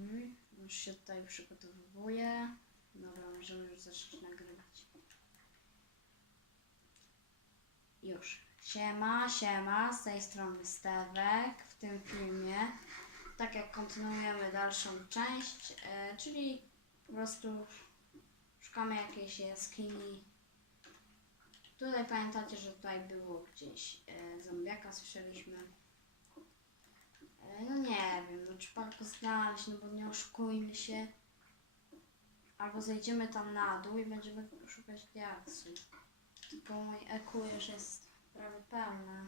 Mhm. Już się tutaj przygotowuję. Dobra, możemy już zacząć nagrywać. Już. Siema, siema, z tej strony Stewek. W tym filmie, tak jak kontynuujemy dalszą część, e, czyli po prostu szukamy jakiejś jaskini. Tutaj pamiętacie, że tutaj było gdzieś e, zombiaka, słyszeliśmy. No nie wiem, no trzeba go znaleźć, no bo nie oszukujmy się. Albo zejdziemy tam na dół i będziemy szukać diaksu. Tylko mój EQ już jest prawie pełny.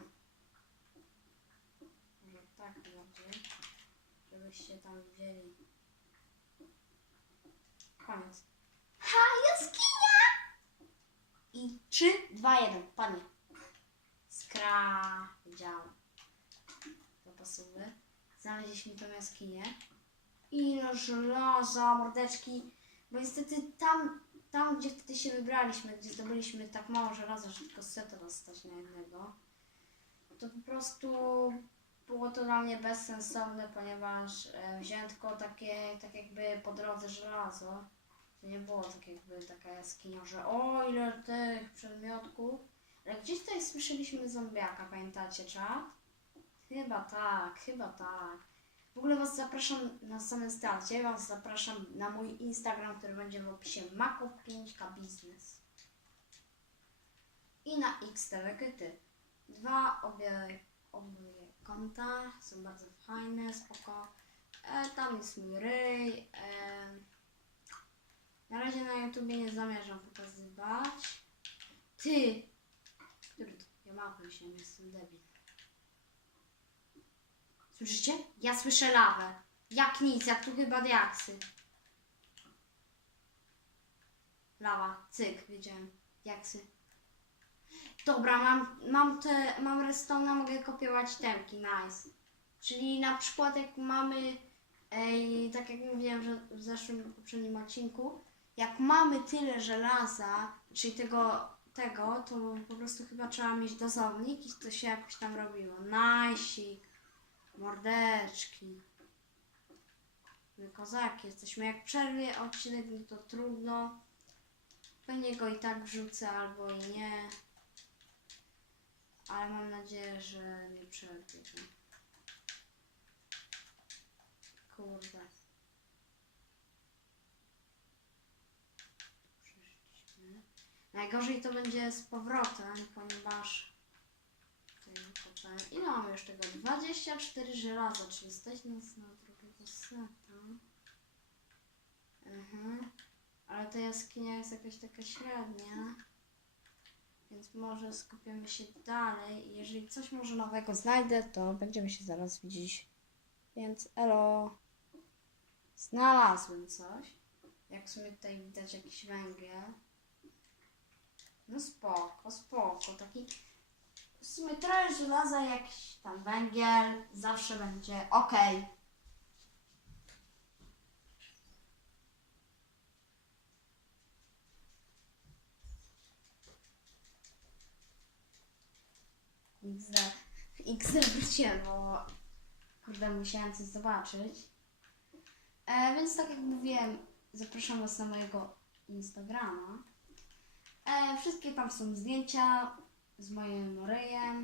Może tak bardziej, żebyście tam widzieli. Koniec. Ha, jaskinia! I 3, 2, 1, padnie. Skra, wiedziałam. Zapasowy. Znaleźliśmy tą jaskinię. I no żelaza, mordeczki. Bo niestety tam, tam gdzie wtedy się wybraliśmy, gdzie zdobyliśmy tak mało żelaza, że tylko seta dostać na jednego, to po prostu było to dla mnie bezsensowne, ponieważ e, wziąłem tylko takie, tak jakby po drodze żelazo. To nie było tak jakby taka jaskinia, że o ile tych przedmiotków. Ale gdzieś tutaj słyszeliśmy zombiaka, pamiętacie czat? Chyba tak, chyba tak. W ogóle Was zapraszam na samym starcie, Was zapraszam na mój Instagram, który będzie w opisie Maków5K Biznes. I na XTV Kyty. Dwa obie, obie konta są bardzo fajne, spoko. E, tam jest mój ryj. E, na razie na YouTubie nie zamierzam pokazywać. Ty! Który to? Ja mapę się, jestem debil. Słyszycie? Ja słyszę lawę. Jak nic, jak tu chyba diaksy. Lawa, cyk, wiedziałem. Diaksy. Dobra, mam, mam te, mam redstone, mogę kopiować temki, nice. Czyli na przykład jak mamy, ej, tak jak mówiłem że w zeszłym poprzednim odcinku, jak mamy tyle żelaza, czyli tego, tego, to po prostu chyba trzeba mieć dozownik i to się jakoś tam robiło. Najsik. Mordeczki. My kozaki jesteśmy. Jak przerwie odcinek, no to trudno. Pewnie go i tak wrzucę albo i nie. Ale mam nadzieję, że nie przerwie. Kurde. Najgorzej to będzie z powrotem, ponieważ Ile mamy już tego? 24 żelaza, czyli stać nas na drugiego seta. Mhm. Ale ta jaskinia jest jakaś taka średnia. Więc może skupiamy się dalej i jeżeli coś może nowego znajdę, to będziemy się zaraz widzieć. Więc elo. Znalazłem coś. Jak w sumie tutaj widać jakiś węgiel. No spoko, spoko. Taki w sumie trochę żelaza, jakiś tam węgiel, zawsze będzie ok. XD, XD wróciłem, bo kurde musiałem coś zobaczyć. E, więc tak jak mówiłem, zapraszam Was na mojego Instagrama. E, wszystkie tam są zdjęcia z moim ryjem.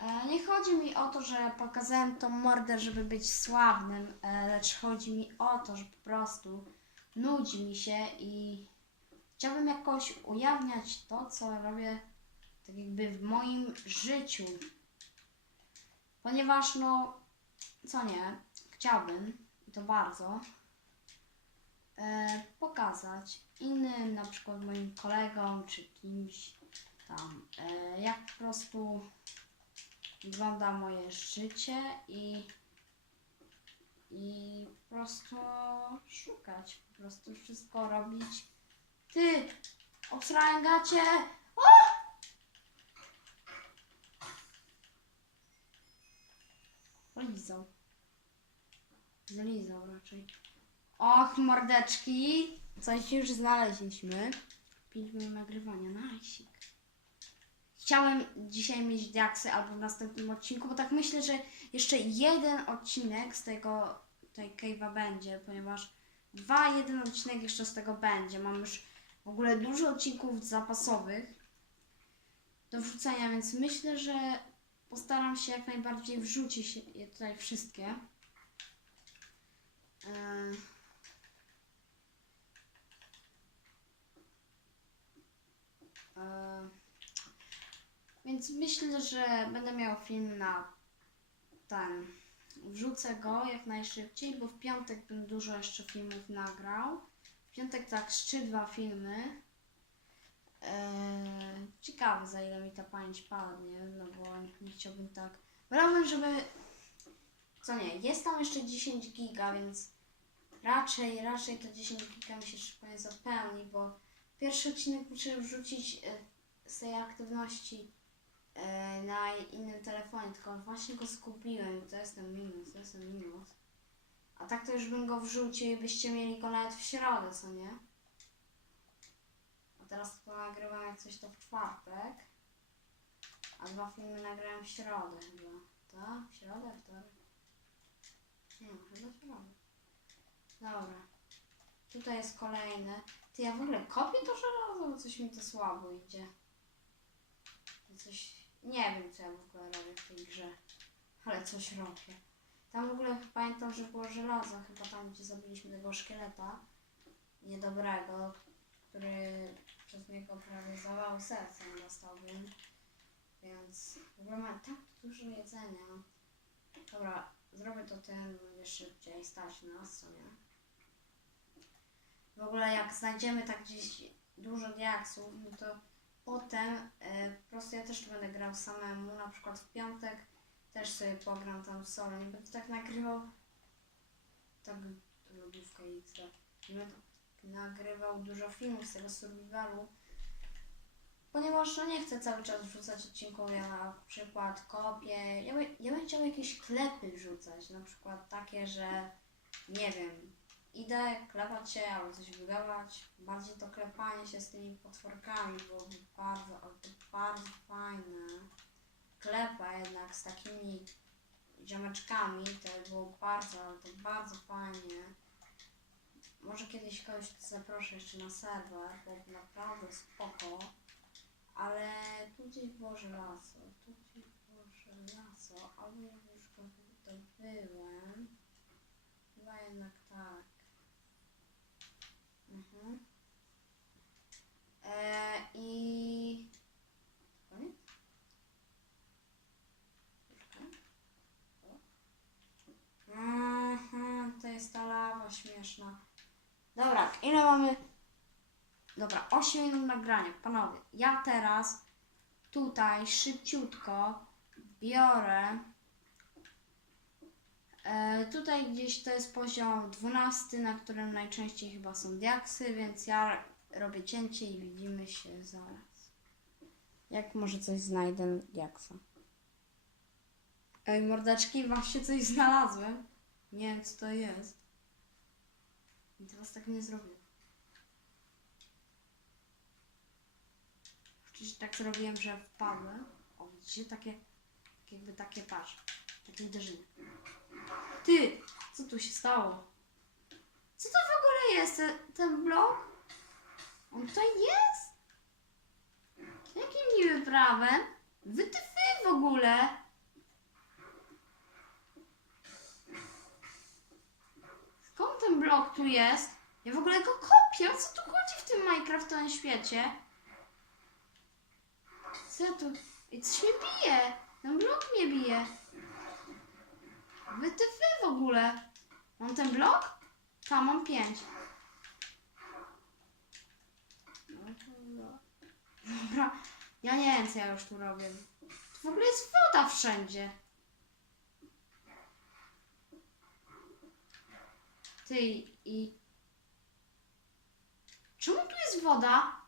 E, nie chodzi mi o to, że pokazałem tą mordę, żeby być sławnym, e, lecz chodzi mi o to, że po prostu nudzi mi się i chciałbym jakoś ujawniać to, co robię tak jakby w moim życiu. Ponieważ no, co nie, chciałbym, i to bardzo, pokazać innym, na przykład moim kolegom czy kimś tam, e, jak po prostu wygląda moje życie i, i po prostu szukać, po prostu wszystko robić. Ty, obsrałem gacie! O! Zlizał raczej. Och, mordeczki. Coś już znaleźliśmy. 5 minut nagrywania, najsik. Chciałem dzisiaj mieć diaksy albo w następnym odcinku, bo tak myślę, że jeszcze jeden odcinek z tego tutaj Cave'a będzie, ponieważ dwa, jeden odcinek jeszcze z tego będzie. Mam już w ogóle dużo odcinków zapasowych do wrzucenia, więc myślę, że postaram się jak najbardziej wrzucić je tutaj wszystkie. Yy. Więc myślę, że będę miał film na ten. Wrzucę go jak najszybciej, bo w piątek bym dużo jeszcze filmów nagrał. W piątek tak z 3-2 filmy. Eee, ciekawe za ile mi ta pamięć padnie, no bo nie chciałbym tak. Wolałbym, żeby. Co nie, jest tam jeszcze 10 giga, więc raczej, raczej to 10 giga mi się szybko nie zapełni, bo pierwszy odcinek muszę wrzucić e, z tej aktywności e, na innym telefonie, tylko właśnie go zgubiłem to jest ten minus, to jest ten minus. A tak to już bym go wrzucił i byście mieli go nawet w środę, co nie? A teraz to nagrywam jak coś to w czwartek, a dwa filmy nagrałem w środę chyba. Tak? W środę, wtorek? Nie, chyba w środę. Dobra. Tutaj jest kolejny. Ty, ja w ogóle kopię to żelazo, bo coś mi to słabo idzie. Coś... Nie wiem, co ja w ogóle robię w tej grze. Ale coś robię. Tam w ogóle pamiętam, że było żelazo, chyba tam, gdzie zabiliśmy tego szkieleta niedobrego, który przez niego prawie zawał serca nie dostałbym. Więc w ogóle mam tak dużo jedzenia. Dobra, zrobię to tym, będzie szybciej stać nas, co nie? W ogóle jak znajdziemy tak gdzieś dużo diaksów, no to potem e, po prostu ja też będę grał samemu, na przykład w piątek też sobie pogram tam solo, nie będę tak nagrywał tak lodówkę XD. Nie będę nagrywał dużo filmów z tego survivalu, ponieważ no nie chcę cały czas wrzucać odcinków, ja na przykład kopię, ja, by, ja bym chciał jakieś klepy wrzucać, na przykład takie, że nie wiem, idę klepać się albo coś wydawać, bardziej to klepanie się z tymi potworkami byłoby bardzo, ale to bardzo fajne. Klepa jednak z takimi ziomeczkami, to było bardzo, ale to bardzo fajnie. Może kiedyś kogoś zaproszę jeszcze na serwer, bo naprawdę spoko. Ale tu gdzieś było żelazo, tu gdzieś było żelazo, albo ja już go wydobyłem. Chyba jednak tak. Mhm. E, I... Koniec? Troszkę. O. Mhm, to jest ta lawa śmieszna. Dobra, ile mamy? Dobra, 8 minut nagrania. Panowie, ja teraz tutaj szybciutko biorę. E, tutaj gdzieś to jest poziom 12, na którym najczęściej chyba są diaksy, więc ja robię cięcie i widzimy się zaraz. Jak może coś znajdę diaksa. Ej, mordeczki, właśnie coś znalazłem. Nie wiem, co to jest. I teraz tak nie zrobię. Tak zrobiłem, że wpadłem. O, widzicie? Takie, tak jakby takie, patrz, takie uderzenie. Ty, co tu się stało? Co to w ogóle jest, ten, ten blok? On tutaj jest? Jakim niby prawem? Wytyfy w ogóle. Skąd ten blok tu jest? Ja w ogóle go kopię. Co tu chodzi w tym Minecraftowym świecie? Co tu? I coś mnie bije. Ten blok mnie bije. Wytyfy w ogóle. Mam ten blok? Tam mam pięć. No to Dobra. Ja nie wiem, co ja już tu robię. Tu w ogóle jest woda wszędzie. Ty i... Czemu tu jest woda?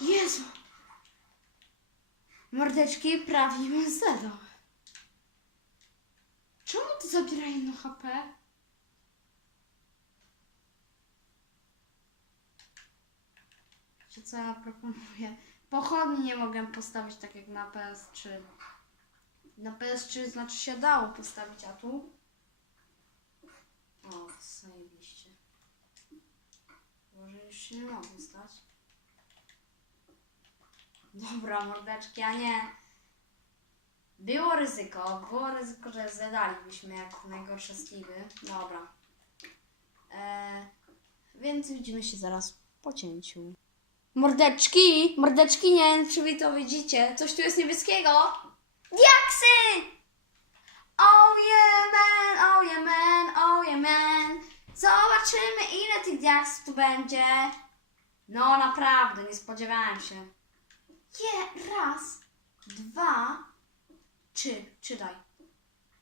Jezu! Mordeczki prawie zero. Czemu to zabiera jedno HP? Wiecie co ja proponuję? Pochodni nie mogę postawić tak jak na PS3. Na PS3 znaczy się dało postawić, a tu? O, zajebiście. Może już się nie mogę stać. Dobra, mordeczki, a nie. Było ryzyko, było ryzyko, że zjadalibyśmy jak najgorsze skliwy. Dobra. E, więc widzimy się zaraz po cięciu. Mordeczki, mordeczki, nie wiem czy wy to widzicie. Coś tu jest niebieskiego. Diaksy! Oh yeah man, oh yeah man, oh yeah man. Zobaczymy ile tych diaksów tu będzie. No naprawdę, nie spodziewałem się. Je, raz, dwa, trzy, daj.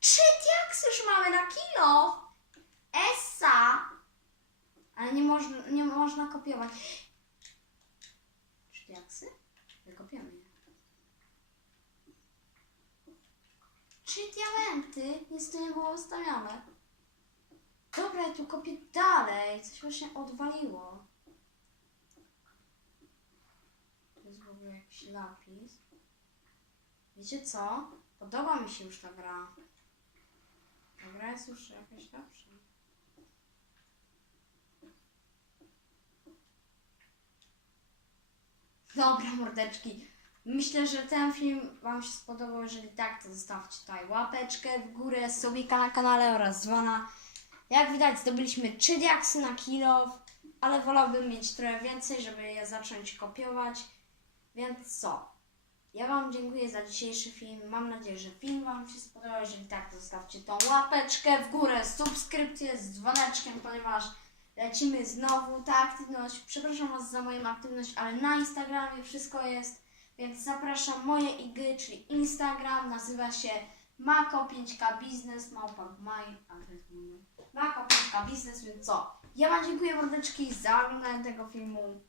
Trzy diaksy już mamy na kilo. Essa. Ale nie można, nie można kopiować. Trzy diaksy? Wykopiemy je. Trzy diamenty. Nic tu nie było ustawione. Dobra, ja tu kopię dalej. Coś właśnie odwaliło. To jest w ogóle jakiś lapis. Wiecie co? Podoba mi się już ta gra. Ta gra jest już jakaś lepsza. Dobra, mordeczki. Myślę, że ten film Wam się spodobał. Jeżeli tak, to zostawcie tutaj łapeczkę w górę, subika na kanale oraz dzwona. Jak widać, zdobyliśmy 3 diaksy na kilo, ale wolałbym mieć trochę więcej, żeby je zacząć kopiować. Więc co? Ja Wam dziękuję za dzisiejszy film. Mam nadzieję, że film Wam się spodobał. Jeżeli tak, zostawcie tą łapeczkę w górę, subskrypcję z dzwoneczkiem, ponieważ lecimy znowu. Ta aktywność, przepraszam Was za moją aktywność, ale na Instagramie wszystko jest. Więc zapraszam moje IG, czyli Instagram, nazywa się Mako5K Biznes, małpa maj, adres mój. Mako5K Biznes, więc co? Ja Wam dziękuję mordeczki za oglądanie tego filmu.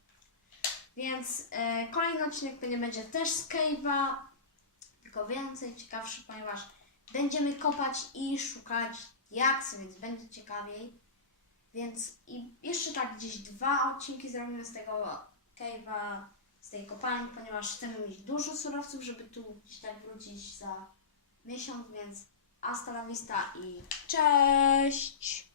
Więc e, kolejny odcinek będzie też z tylko więcej ciekawszy, ponieważ będziemy kopać i szukać jaksy, więc będzie ciekawiej. Więc i jeszcze tak gdzieś dwa odcinki zrobimy z tego Cave'a, z tej kopalni, ponieważ chcemy mieć dużo surowców, żeby tu gdzieś tak wrócić za miesiąc, więc hasta la vista i cześć!